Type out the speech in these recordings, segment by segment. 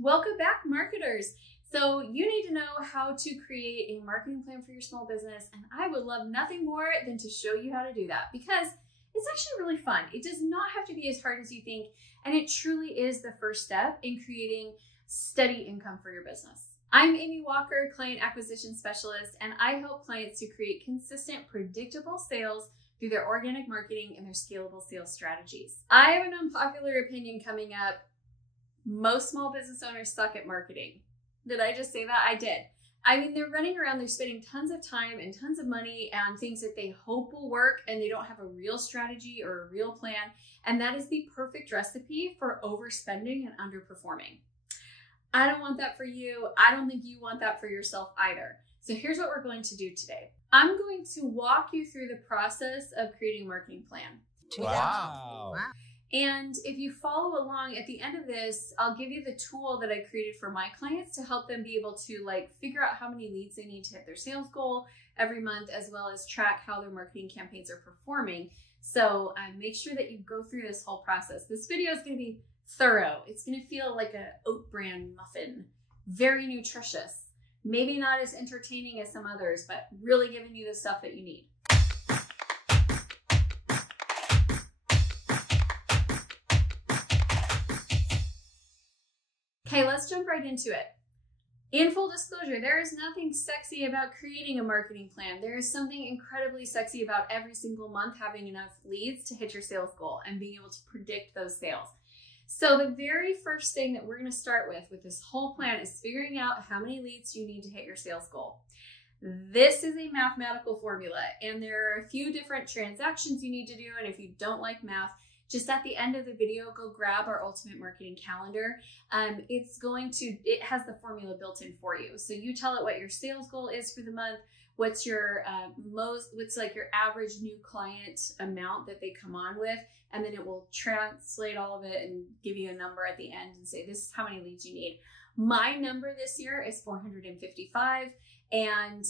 Welcome back, marketers. So you need to know how to create a marketing plan for your small business, and I would love nothing more than to show you how to do that because it's actually really fun. It does not have to be as hard as you think, and it truly is the first step in creating steady income for your business. I'm Amy Walker, Client Acquisition Specialist, and I help clients to create consistent, predictable sales through their organic marketing and their scalable sales strategies. I have an unpopular opinion coming up. Most small business owners suck at marketing. Did I just say that? I did. I mean, they're running around, they're spending tons of time and tons of money on things that they hope will work, and they don't have a real strategy or a real plan. And that is the perfect recipe for overspending and underperforming. I don't want that for you. I don't think you want that for yourself either. So here's what we're going to do today. I'm going to walk you through the process of creating a marketing plan. Wow. And if you follow along at the end of this, I'll give you the tool that I created for my clients to help them be able to figure out how many leads they need to hit their sales goal every month, as well as track how their marketing campaigns are performing. So make sure that you go through this whole process. This video is going to be thorough. It's going to feel like an oat bran muffin, very nutritious, maybe not as entertaining as some others, but really giving you the stuff that you need. Okay, let's jump right into it. In full disclosure, there is nothing sexy about creating a marketing plan. There is something incredibly sexy about every single month having enough leads to hit your sales goal and being able to predict those sales. So the very first thing that we're going to start with this whole plan is figuring out how many leads you need to hit your sales goal. This is a mathematical formula, and there are a few different transactions you need to do. And if you don't like math, just at the end of the video, go grab our Ultimate Marketing Calendar. It has the formula built in for you. So you tell it what your sales goal is for the month, what's your your average new client amount that they come on with, and then it will translate all of it and give you a number at the end and say, this is how many leads you need. My number this year is 455, and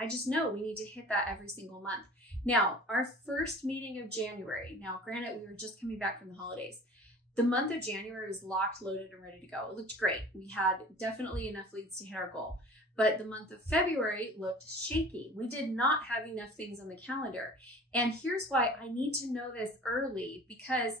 I just know we need to hit that every single month. Now, our first meeting of January, now granted, we were just coming back from the holidays. The month of January was locked, loaded, and ready to go. It looked great. We had definitely enough leads to hit our goal. But the month of February looked shaky. We did not have enough things on the calendar. And here's why I need to know this early, because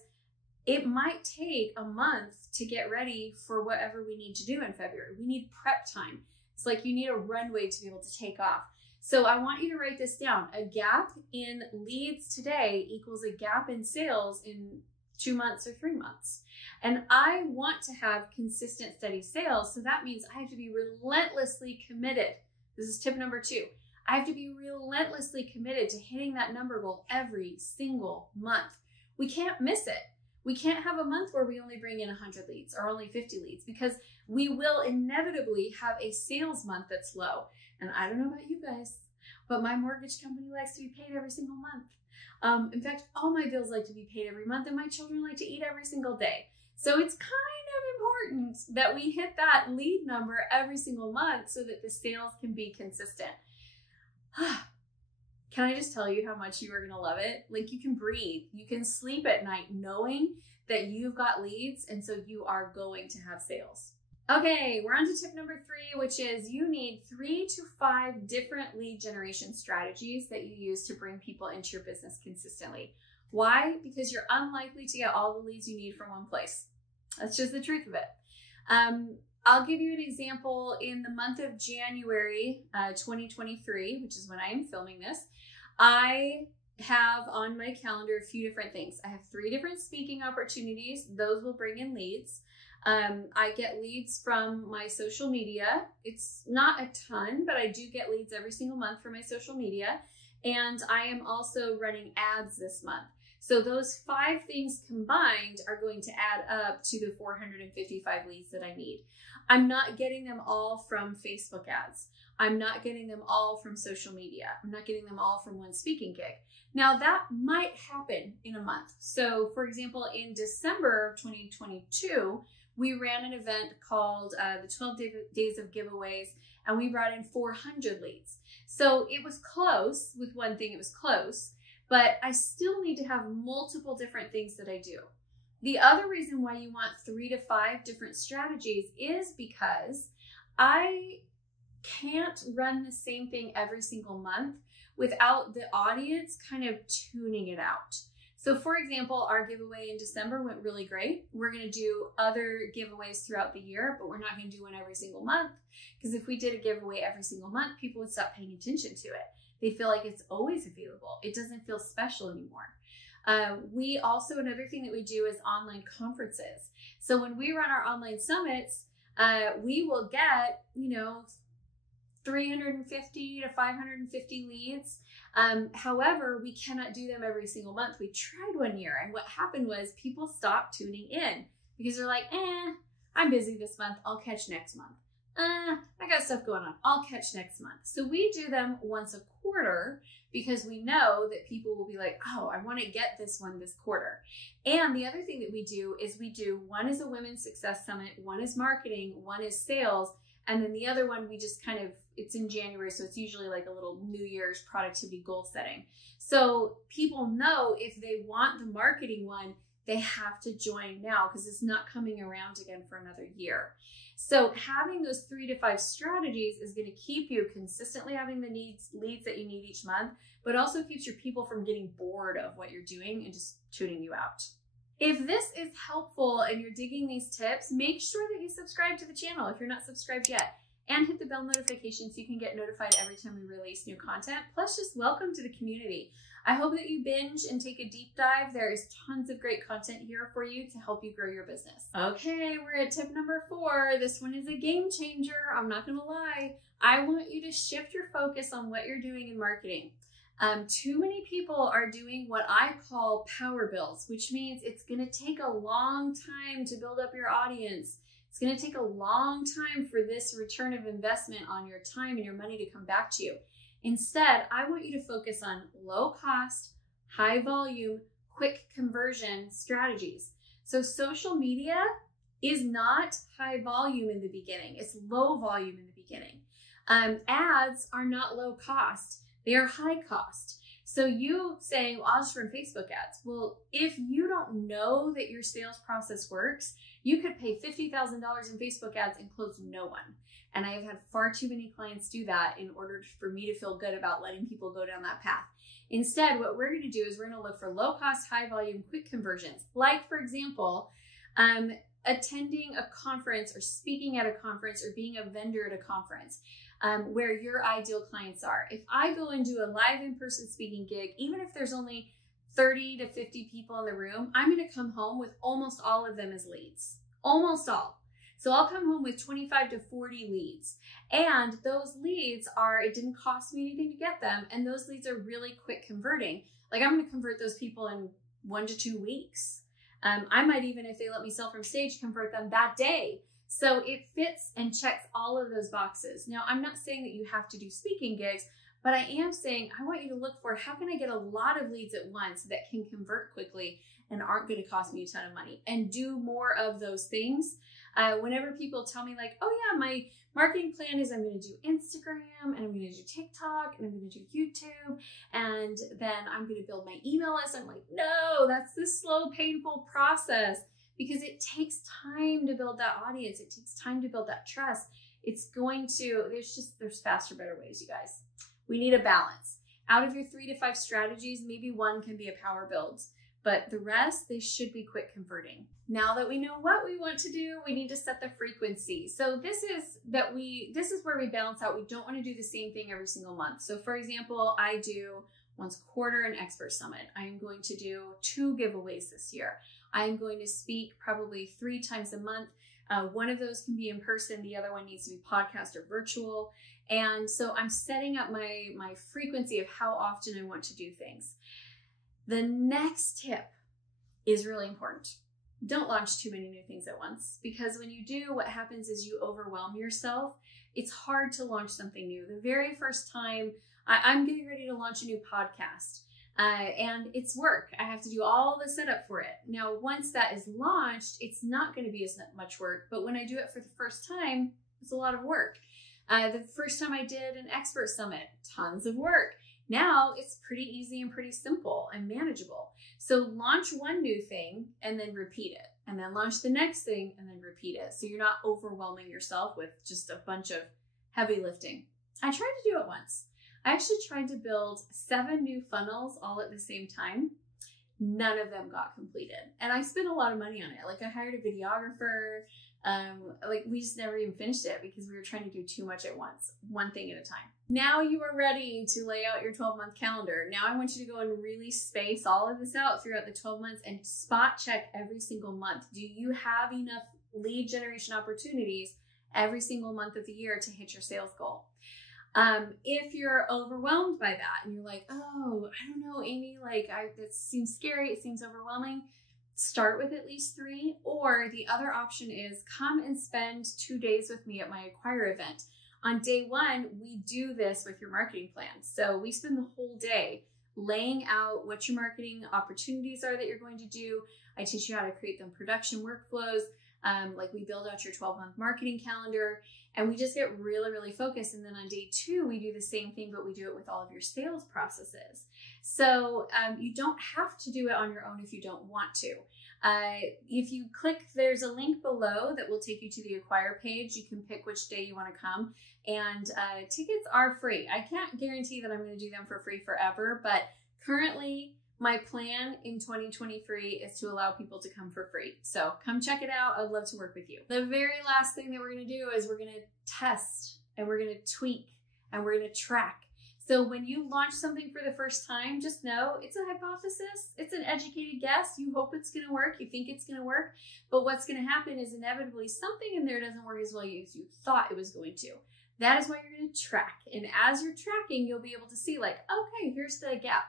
it might take a month to get ready for whatever we need to do in February. We need prep time. It's like you need a runway to be able to take off. So I want you to write this down. A gap in leads today equals a gap in sales in 2 months or 3 months. And I want to have consistent, steady sales. So that means I have to be relentlessly committed. This is tip number 2. I have to be relentlessly committed to hitting that number goal every single month. We can't miss it. We can't have a month where we only bring in 100 leads or only 50 leads, because we will inevitably have a sales month that's low. And I don't know about you guys, but my mortgage company likes to be paid every single month. In fact, all my bills like to be paid every month, and my children like to eat every single day. So it's kind of important that we hit that lead number every single month so that the sales can be consistent. Can I just tell you how much you are going to love it? Like, you can breathe. You can sleep at night knowing that you've got leads, and so you are going to have sales. Okay, we're on to tip number 3, which is you need 3 to 5 different lead generation strategies that you use to bring people into your business consistently. Why? Because you're unlikely to get all the leads you need from one place. That's just the truth of it. I'll give you an example. In the month of January 2023, which is when I am filming this, I have on my calendar a few different things. I have 3 different speaking opportunities. Those will bring in leads. I get leads from my social media. It's not a ton, but I do get leads every single month from my social media. And I am also running ads this month. So those 5 things combined are going to add up to the 455 leads that I need. I'm not getting them all from Facebook ads. I'm not getting them all from social media. I'm not getting them all from one speaking gig. Now that might happen in a month. So for example, in December of 2022, we ran an event called the 12 Days of Giveaways, and we brought in 400 leads. So it was close with one thing, it was close, but I still need to have multiple different things that I do. The other reason why you want 3 to 5 different strategies is because I can't run the same thing every single month without the audience kind of tuning it out. So for example, our giveaway in December went really great. We're going to do other giveaways throughout the year, but we're not going to do one every single month, because if we did a giveaway every single month, people would stop paying attention to it. They feel like it's always available. It doesn't feel special anymore. We also, another thing that we do is online conferences. So when we run our online summits, we will get, 350 to 550 leads. However, we cannot do them every single month. We tried one year, and what happened was people stopped tuning in because they're like, I'm busy this month. I'll catch next month. I got stuff going on. I'll catch next month. So we do them once a quarter because we know that people will be like, oh, I want to get this one this quarter. And the other thing that we do is one is a women's success summit, one is marketing, one is sales. And then the other one, we just it's in January. So it's usually like a little New Year's productivity goal setting. So people know if they want the marketing one, they have to join now because it's not coming around again for another year. So having those 3 to 5 strategies is going to keep you consistently having the leads that you need each month, but also keeps your people from getting bored of what you're doing and just tuning you out. If this is helpful and you're digging these tips, make sure that you subscribe to the channel if you're not subscribed yet, and hit the bell notification so you can get notified every time we release new content. Plus, just welcome to the community. I hope that you binge and take a deep dive. There is tons of great content here for you to help you grow your business. Okay, we're at tip number 4. This one is a game changer. I'm not gonna lie. I want you to shift your focus on what you're doing in marketing. Too many people are doing what I call power builds, which means it's gonna take a long time to build up your audience. It's gonna take a long time for this return of investment on your time and your money to come back to you. Instead, I want you to focus on low cost, high volume, quick conversion strategies. So social media is not high volume in the beginning. It's low volume in the beginning. Ads are not low cost. They are high cost. So you saying, well, I'll just run Facebook ads. Well, if you don't know that your sales process works, you could pay $50,000 in Facebook ads and close no one. And I have had far too many clients do that in order for me to feel good about letting people go down that path. Instead, what we're going to do is we're going to look for low cost, high volume, quick conversions. Like, for example, attending a conference or speaking at a conference or being a vendor at a conference. Where your ideal clients are. If I go and do a live in-person speaking gig, even if there's only 30 to 50 people in the room, I'm going to come home with almost all of them as leads. Almost all. So I'll come home with 25 to 40 leads. And those leads it didn't cost me anything to get them. And those leads are really quick converting. Like, I'm going to convert those people in 1 to 2 weeks. I might even, if they let me sell from stage, convert them that day. So it fits and checks all of those boxes. Now, I'm not saying that you have to do speaking gigs, but I am saying I want you to look for how can I get a lot of leads at once that can convert quickly and aren't going to cost me a ton of money, and do more of those things. Whenever people tell me like, oh yeah, my marketing plan is I'm going to do Instagram and I'm going to do TikTok and I'm going to do YouTube and then I'm going to build my email list. I'm like, no, that's the slow, painful process. Because it takes time to build that audience. It takes time to build that trust. There's faster, better ways, you guys. We need a balance. Out of your 3 to 5 strategies, maybe one can be a power build, but the rest, they should be quick converting. Now that we know what we want to do, we need to set the frequency. So this is where we balance out. We don't want to do the same thing every single month. So for example, I do once a quarter an expert summit. I am going to do 2 giveaways this year. I am going to speak probably 3 times a month. One of those can be in person. The other one needs to be podcast or virtual. And so I'm setting up my frequency of how often I want to do things. The next tip is really important. Don't launch too many new things at once, because when you do, what happens is you overwhelm yourself. It's hard to launch something new. The very first time I'm getting ready to launch a new podcast. And it's work. I have to do all the setup for it. Now, once that is launched, it's not going to be as much work. But when I do it for the first time, it's a lot of work. The first time I did an expert summit, tons of work. Now it's pretty easy and pretty simple and manageable. So launch one new thing and then repeat it, and then launch the next thing and then repeat it. So you're not overwhelming yourself with just a bunch of heavy lifting. I tried to do it once. I actually tried to build 7 new funnels all at the same time. None of them got completed. And I spent a lot of money on it. Like I hired a videographer. Like we just never even finished it because we were trying to do too much at once, one thing at a time. Now you are ready to lay out your 12-month calendar. Now I want you to go and really space all of this out throughout the 12 months and spot check every single month. Do you have enough lead generation opportunities every single month of the year to hit your sales goal? If you're overwhelmed by that and you're like, oh, I don't know, Amy, like that seems scary. It seems overwhelming. Start with at least 3, or the other option is come and spend 2 days with me at my Acquire event. On day 1, we do this with your marketing plan. So we spend the whole day laying out what your marketing opportunities are that you're going to do. I teach you how to create them production workflows. Like we build out your 12-month marketing calendar, and we just get really, really focused. And then on day 2, we do the same thing, but we do it with all of your sales processes. So you don't have to do it on your own if you don't want to. If you click, there's a link below that will take you to the Acquire page. You can pick which day you want to come, and tickets are free. I can't guarantee that I'm going to do them for free forever, but currently my plan in 2023 is to allow people to come for free. So come check it out. I'd love to work with you. The very last thing that we're going to do is we're going to test, and we're going to tweak, and we're going to track. So when you launch something for the first time, just know it's a hypothesis. It's an educated guess. You hope it's going to work. You think it's going to work. But what's going to happen is inevitably something in there doesn't work as well as you thought it was going to. That is why you're going to track. And as you're tracking, you'll be able to see like, okay, here's the gap.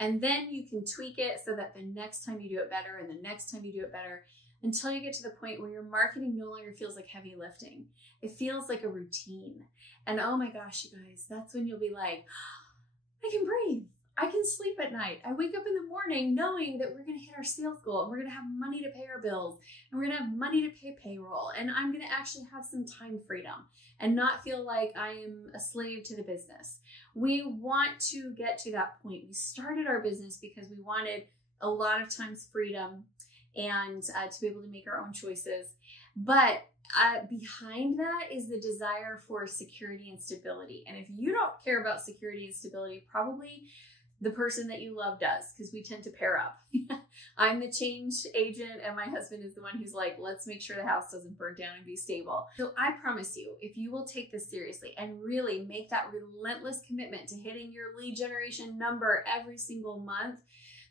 And then you can tweak it so that the next time you do it better, and the next time you do it better, until you get to the point where your marketing no longer feels like heavy lifting. It feels like a routine. And oh my gosh, you guys, that's when you'll be like, I can breathe. I can sleep at night. I wake up in the morning knowing that we're going to hit our sales goal, and we're going to have money to pay our bills, and we're going to have money to pay payroll, and I'm going to actually have some time freedom and not feel like I am a slave to the business. We want to get to that point. We started our business because we wanted a lot of times freedom and to be able to make our own choices. But behind that is the desire for security and stability. And if you don't care about security and stability, probably the person that you love does, because we tend to pair up. I'm the change agent, and my husband is the one who's like, let's make sure the house doesn't burn down and be stable. So I promise you, if you will take this seriously and really make that relentless commitment to hitting your lead generation number every single month,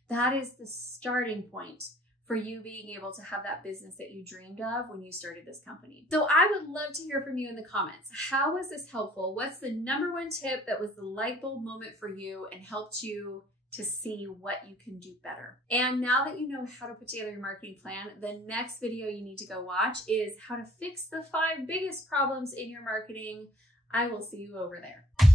that is the starting point for you being able to have that business that you dreamed of when you started this company. So I would love to hear from you in the comments. How was this helpful? What's the #1 tip that was the light bulb moment for you and helped you to see what you can do better? And now that you know how to put together your marketing plan, the next video you need to go watch is how to fix the 5 biggest problems in your marketing. I will see you over there.